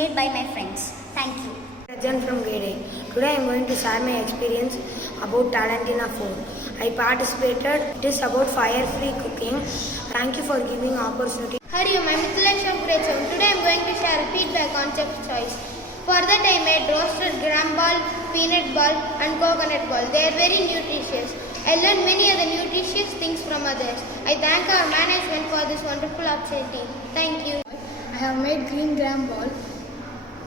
made by my friends. Thank you. From grade 8. Today I am going to share my experience about Talentina 4. I participated. It is about fire-free cooking. Thank you for giving opportunity. Hari, my Mithilesh of grade 7. Today I am going to share feedback on chef choice. For that I made roasted gram ball, peanut ball and coconut ball. They are very nutritious. I learned many other nutritious things from others. I thank our management for this wonderful opportunity. Thank you. I have made green gram ball.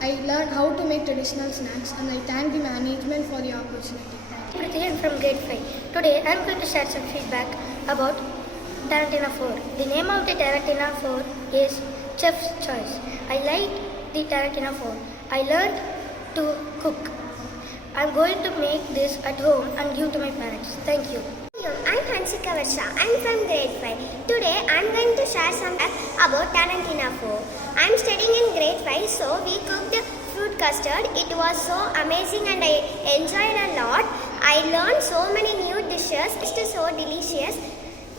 I learned how to make traditional snacks and I thank the management for the opportunity. Vidya from grade 5. Today I am going to share some feedback about Talentina 4. The name of the Talentina 4 is Chef's Choice. I liked the Talentina 4. I learned to cook. I'm going to make this at home and give to my parents. Thank you. I'm Hansika Varsha. I'm from grade 5. Today I'm going to share some about Tarantina food. I'm studying in grade 5, so we cooked fruit custard. It was so amazing and I enjoyed a lot. I learned so many new dishes. It is so delicious.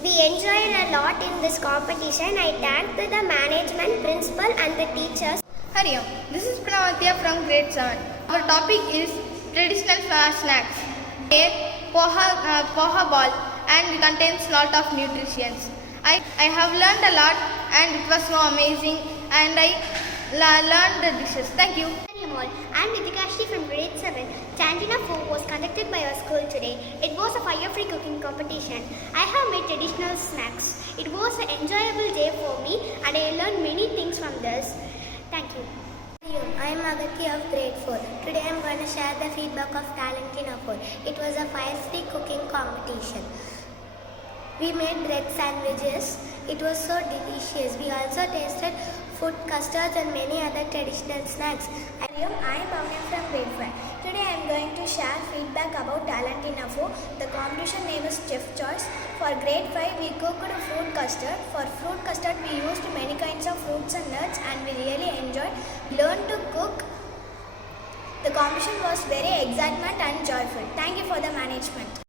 We enjoyed a lot in this competition. I thank the management, principal and the teachers. Hari Om. This is Vidya from grade 7. Our topic is traditional snacks. Poha ball and it contains lot of nutrients. I have learned a lot and it was so amazing and I learned the dishes. Thank you. I'm Vidya from grade 7. Tarantina 4 was conducted by our school today. It was a fire-free cooking competition. I have made traditional snacks. It was an enjoyable day for me and I learned many things from this. Thank you. I am Agati of grade 4. Today I am going to share the feedback of Tarantina 4. It was a fire-free cooking competition. We made bread sandwiches. It was so delicious. We also tasted food custards and many other traditional snacks. I am Bhavna from grade 5. Today I am going to share feedback about Tarantina 4. The competition name is Chef Choice. For grade 5 we cooked fruit custard. For fruit custard we used many kinds of fruits and nuts and we really enjoyed. Learned to cook. The competition was very excitement and joyful. Thank you for the management.